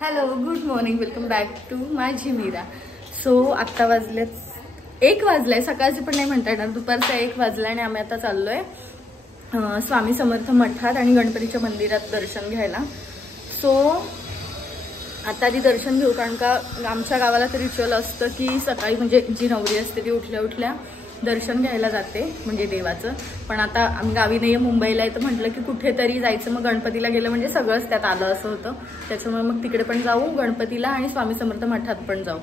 Hello, good morning, welcome back to माझी Meera. So आत्ता वाजलेत 1 वाजलाय, सकाळचे पण नाही म्हणता येणार, दुपारचा 1 वाजला आणि आम्ही आता चाललोय स्वामी समर्थ मठात आणि गणपतीच्या मंदिरात दर्शन घ्यायला. सो आता आधी दर्शन घेऊ, कारण का आमच्या गावाला तर रिच्युअल असतं की सकाळी म्हणजे जी नवरी असते ती उठल्या उठल्या दर्शन घ्यायला जाते म्हणजे देवाचं. पण आता आम्ही गावी नाही आहे, मुंबईला आहे, तर म्हटलं की कुठेतरी जायचं, मग गणपतीला गेलं म्हणजे सगळंच त्यात आलं असं होतं. त्याच्यामुळे मग तिकडे पण जाऊ, गणपतीला आणि स्वामी समर्थ मठात पण जाऊ.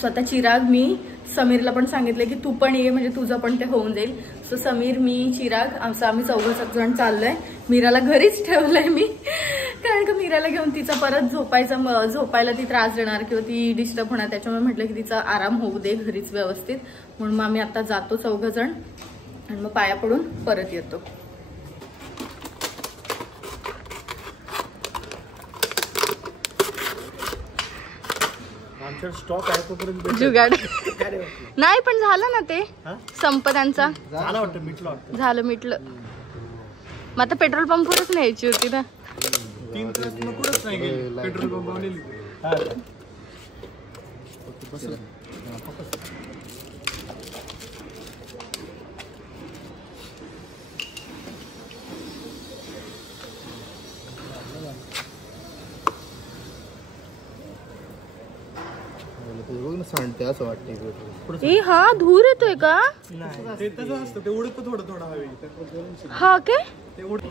स्वतः चिराग, मी समीरला पण सांगितलं की तू पण ये, म्हणजे तुझं पण ते होऊन जाईल. सो समीर, मी, चिराग असं आम्ही 4 जण चाललोय. मीराला घरीच ठेवलंय मी, कारण का मीराला घेऊन तिचा परत झोपायला ती त्रास देणार किंवा ती डिस्टर्ब होणार. त्याच्यामुळे म्हटलं की तिचा आराम होऊ दे घरीच व्यवस्थित. म्हणून मग आम्ही आता जातो 4 जण आणि मग पाया पडून परत येतो. स्टॉक आहे तोपर्यंत जुगाड नाही, पण झालं ना ते संपदांचा झालं मिटलं. मग आता पेट्रोल पंपवरच न्यायची होती ना. 3 तास कुठंच नाही गेली पेट्रोल पंपावर नेली. सांडते असं वाटते. ए हा, धूर येतोय का? ते तसं असतं, ते उडत थोडं थोडं हवे. हा काय ते उडत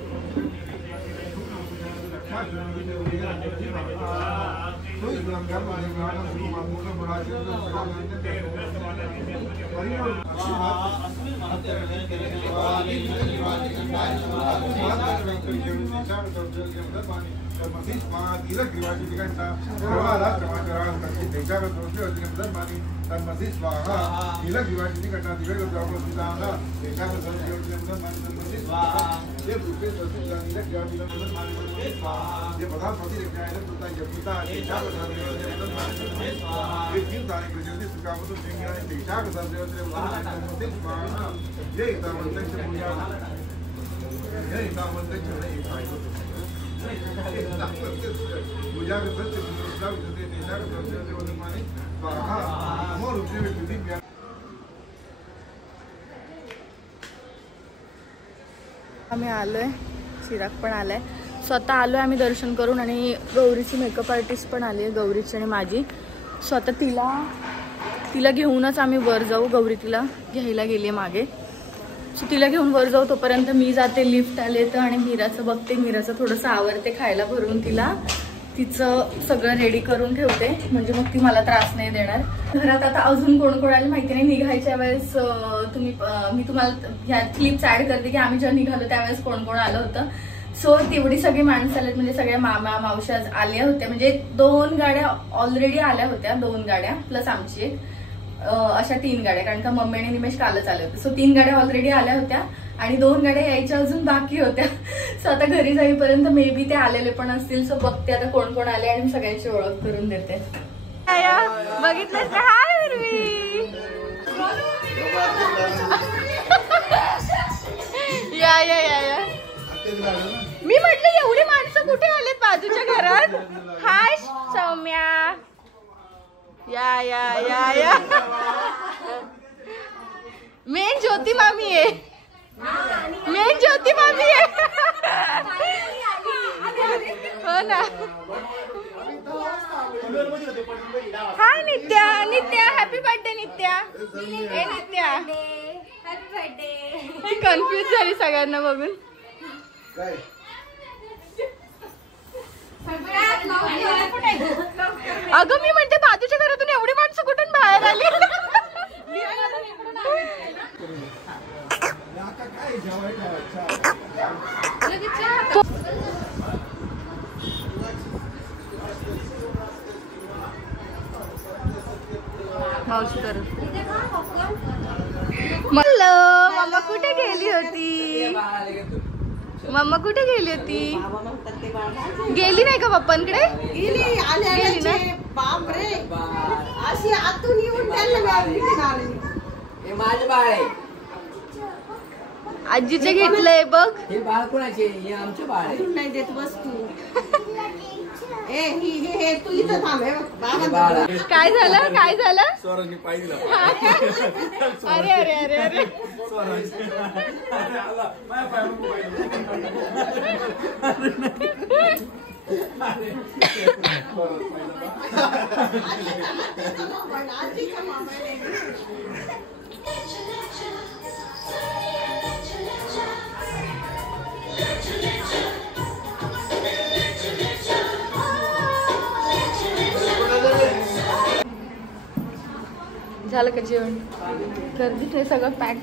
आम्ही आलोय, चिराग पण आलाय, स्वतः आलोय आम्ही दर्शन करून. आणि गौरीची मेकअप आर्टिस्ट पण आली आहे, गौरीची आणि माझी. स्वतः तिला घेऊनच आम्ही वर जाऊ. गौरी तिला घ्यायला गेली आहे मागे. सो तिला घेऊन वर जाऊ, तोपर्यंत मी जाते, लिफ्ट आले तर, आणि मीराचं बघते, मीराचं थोडंसं आवरते, खायला भरून तिला तिचं सगळं रेडी करून ठेवते, म्हणजे मग ती मला त्रास नाही देणार. घरात आता अजून कोण कोण आले माहिती नाही. निघायच्या वेळेस मी तुम्हाला ह्या क्लिप्स ऍड करते की आम्ही जेव्हा निघालो त्यावेळेस कोण कोण आलं होतं. सो तेवढी सगळी माणसं आलेत, म्हणजे सगळ्या मामा मावश्या आल्या होत्या, म्हणजे 2 गाड्या ऑलरेडी आल्या होत्या, 2 गाड्या प्लस आमची एक, अशा 3 गाड्या, कारण का मम्मी आणि निमेश कालच आले होते. सो 3 गाड्या ऑलरेडी आल्या होत्या आणि 2 गाड्या यायच्या अजून बाकी होत्या. सो आता घरी जाईपर्यंत मे बी ते आलेले पण असतील. सो बघते आता कोण कोण आले आणि सगळ्यांची ओळख करून देते. बघितलं का? हाय उर्वी, या या या या. मी म्हटलं एवढी माणसं कुठे आलेत बाजूच्या घरात. हाय सौम्या, या या या या. मेन ज्योती मामी आहे, मेन ज्योती मामी आहे. हो ना. हाय नित्या, नित्या हॅपी बर्थडे नित्या. ए नित्या, हॅपी बर्थडे. कन्फ्युज झाली सगळ्यांना बघून. अगं मी म्हणते बाजूच्या घरातून एवढी माणसं कुठून बाहेर आली. मावशी करत. मम्मा कुठे गेली होती? मम्मा कुठे गेली होती? गेली नाही का पप्पांकडे? गेली ना. बापरे, अशी आतून येऊन त्यांना माझं बाळ आहे. आजीचे घेतलंय बघ. हे बाळ कोणाचे? हे आमचे बाळ आहे. नाही देत बस तू. हे तू इथं थांब. काय झालं काय झालं? स्वराजने पाय दिला. अरे अरे अरे अरे स्वराज आला माझ्या पाय झालं का जेवण? गर्दीत हे सगळं पॅक.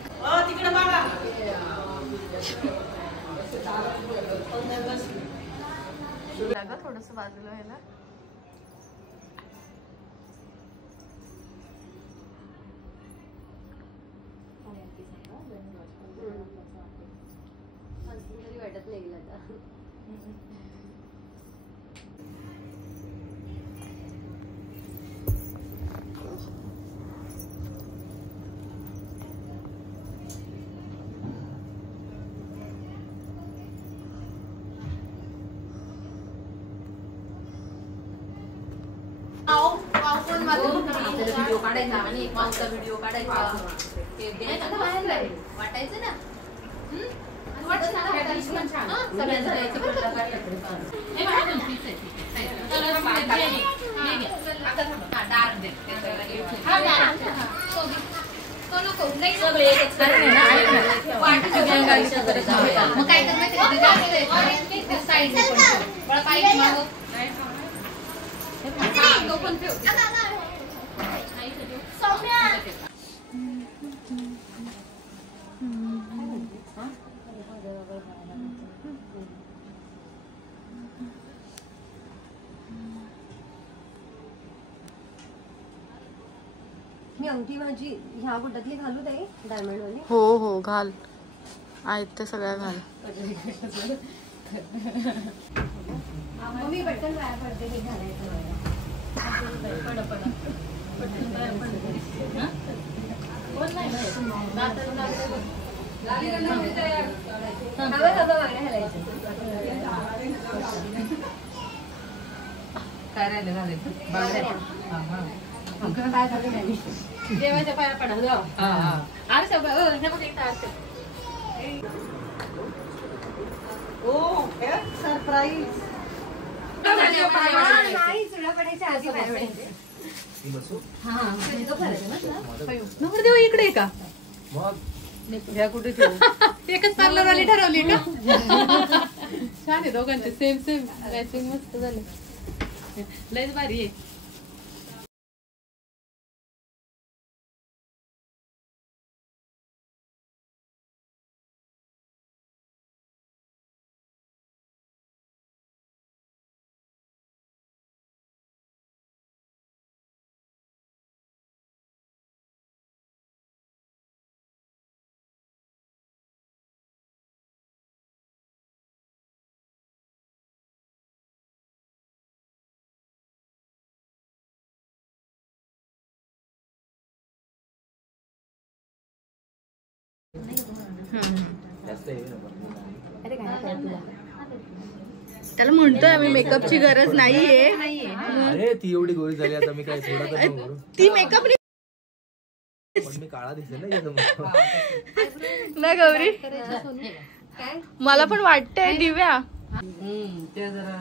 थोडस बाजूला व्हायला. वाटत नाही गेला. व्हिडिओ काढायचा आणि एक पावचा व्हिडिओ काढायचा वाटायचं ना. मग काय मी अंगठी माझी ह्या गुड्डातली घालू ताई डायमंड वाली. हो हो घाल. आहेत ते सगळ्या घाल. मी पटकन बाहेर पडते. हे घालायचं काय राहिलं घालायचं? काय झालं? देवाच्या पाया पडा. सरप्राईज. नाही चुडा पडायच्या आधी बाहेर पडायचे. नवरदेव इकडे का? ह्या कुठे एकच पार्लर वाली ठरवली का? छान आहे दोघांचे सेम सेम मॅचिंग मस्त झाले. लयच भारी आहे. त्याला म्हणतोय आम्ही मेकअपची गरज नाहीये. अरे ती एवढी गोळी झाली आता मी काय थोडा तर करू. ती मेकअप पण मी काळा दिसेल ना ना गौरी. मला पण वाटतंय दिव्या. ते जरा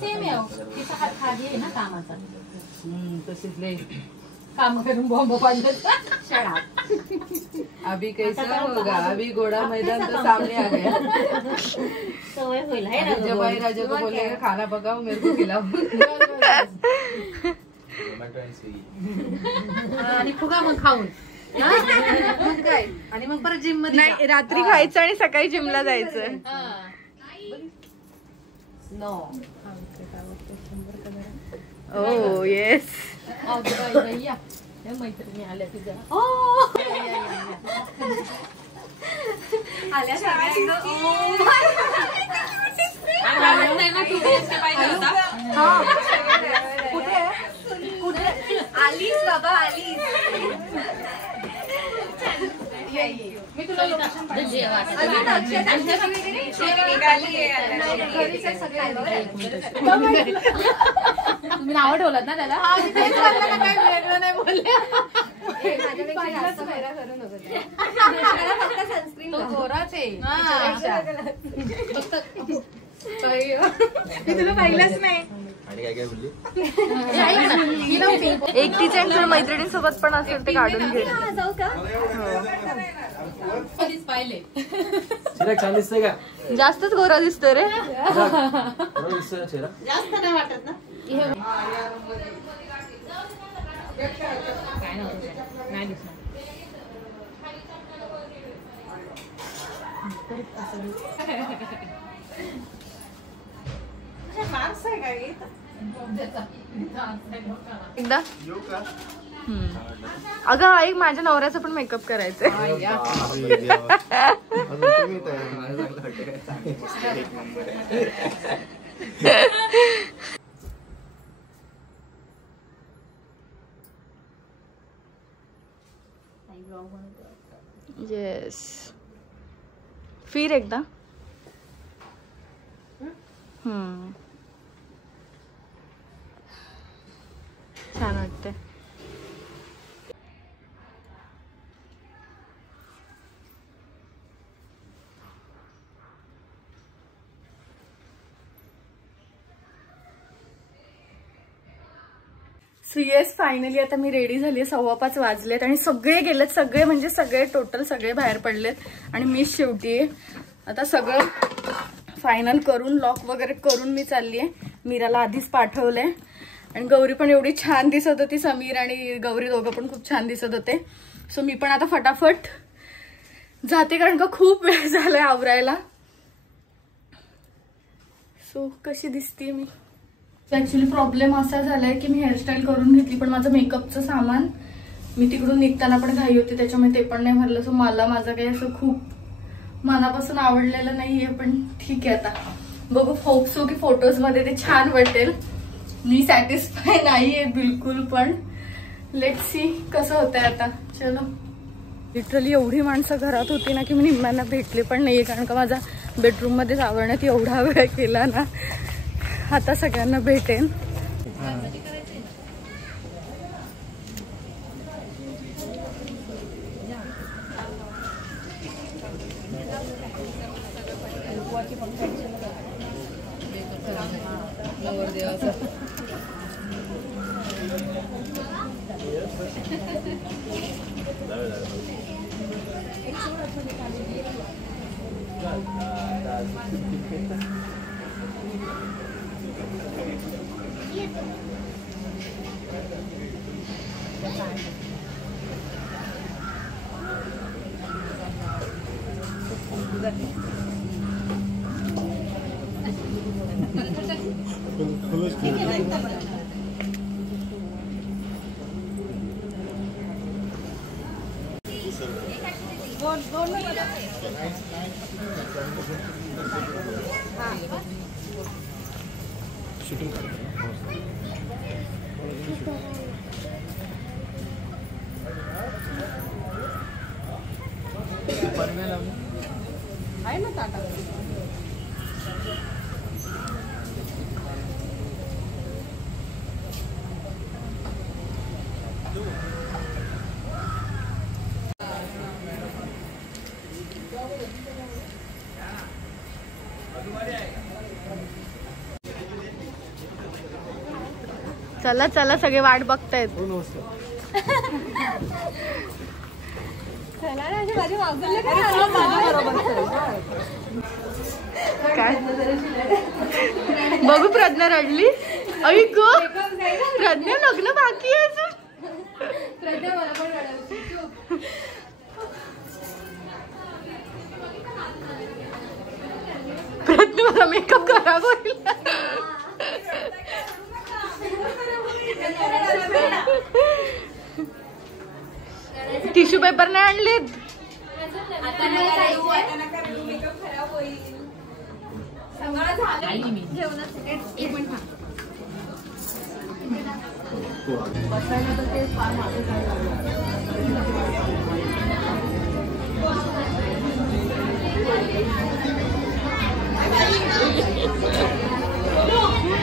सेम आहे. तिचा हात खाली आहे ना कामाचा. तसेच लय काम करून बॉम्ब पाडले. शाळा अभी कैसा होगा? अभी घोड़ा मैदान तो सामने आ गया. सवय होईल. जब भाई राजा को बोलेगा खाना पकाओ मेरे को खिलाओ. आणि फुगा मग खाऊन मग काय. आणि मग परत जिम मध्ये नाही रात्री खायचं आणि सकाळी जिमला जायचं. ओ येस. मैत्रिणी आल्या तुझ्या. आल्या आलीस बाबा आलीस. मी तुला तुम्ही नाव ठेवलात ना त्याला? काही वेगळं नाही बोलले. गोराच आहे. तुला पाहिलंच नाही. आणि काय काय बोलली? एकटीच्या मैत्रिणीसोबत पण असेल ते काढून घे. पाहिले चिराग छान दिसतंय का? जास्तच गोरा दिसतोय रे. बरं दिसतोय ना चेहरा? जास्त नाही वाटत ना. नाही दिसणार. एकदा अगं एक माझ्या नवऱ्याचा पण मेकअप करायचंय. येस फिर एकदा. छान वाटते. सो येस फायनली आता मी रेडी झाली आहे. 5:15 वाजलेत आणि सगळे गेलेत. सगळे म्हणजे सगळे टोटल सगळे बाहेर पडलेत आणि मीच शेवटी आहे. आता सगळं फायनल करून लॉक वगैरे करून मी चालली आहे. मीराला आधीच पाठवलंय आणि गौरी पण एवढी छान दिसत होती. समीर आणि गौरी दोघं पण खूप छान दिसत होते. सो मी पण आता फटाफट जाते कारण का खूप वेळ झालाय आवरायला. सो कशी दिसते मी? ऍक्च्युली प्रॉब्लेम असा झालाय की मी हेअरस्टाईल करून घेतली पण माझं मेकअपचं सामान मी तिकडून निघताना पण घाई होती त्याच्यामुळे ते पण नाही भरलं. सो मला माझं काही असं खूप मनापासून आवडलेलं नाहीये पण ठीक आहे. आता बघू होप सो की फोटोज मध्ये ते छान वाटेल. मी सॅटिस्फाय नाहीये बिलकुल पण लेट्स सी कसं होतंय आता. चलो लिटरली एवढी माणसं घरात होती ना की मी निम्म्यांना भेटले पण नाहीये कारण का माझा बेडरूम मध्ये आवरण्यात एवढा वेळ केला ना. आता सगळ्यांना भेटेन. आहे ना टाटा. चला चला सगळे वाट बघतायत. काय बघू प्रज्ञा रडली. ऐक प्रज्ञा लग्न बाकी आहे अजून. प्रज्ञा मला मेकअप खराब होईल. टिश्यू पेपर नाही आणलेत.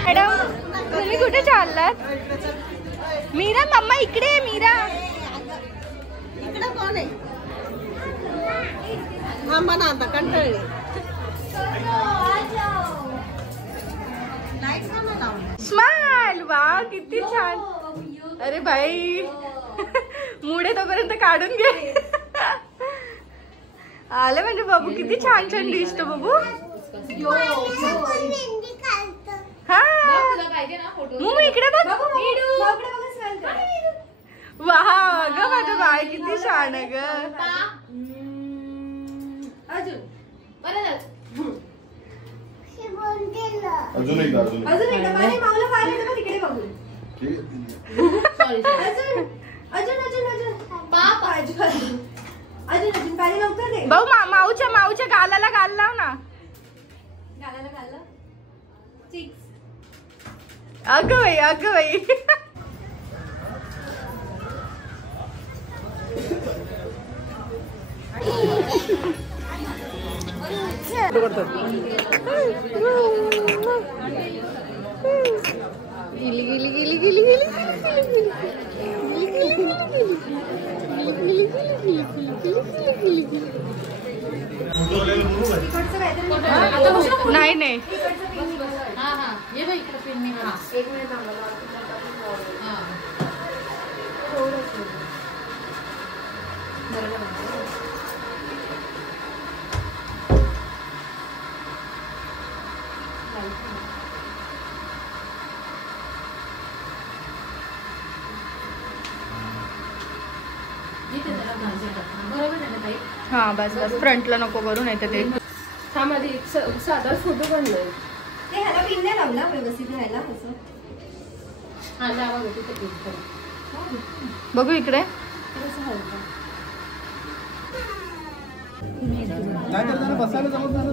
मॅडम तुम्ही कुठे चाललात? मीरा मम्मा इकडे आहे. मीरा इकडे कोण आहे? थांबा ना आता कंटाळले. स्माइल. वा किती छान. अरे बाई मुडे तोपर्यंत काढून घे. आले म्हणजे बाबू किती छान छान दिसतो बाबू. हा मग इकडे बघ. वा ग माझं बाय किती छान आहे ग. अजून एकदा तिकडे बघू. भाऊ माऊच्या गालाला गाल लाव ना. अगं बाई अगं बाई. गेली गेली गेली गेली गेली. नाही नाही हा बस बस फ्रंटला नको करू नाही तर ते साधा फोटो पण नाही. ते ह्याला पिन नाही लावला व्यवस्थित राहायला कसं. बघू इकडे. बसायला जमत नाही.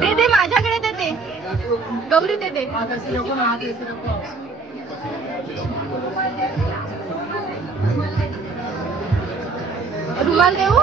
दे दे माझ्याकडे देते गौरी देते. रुमाल देऊ.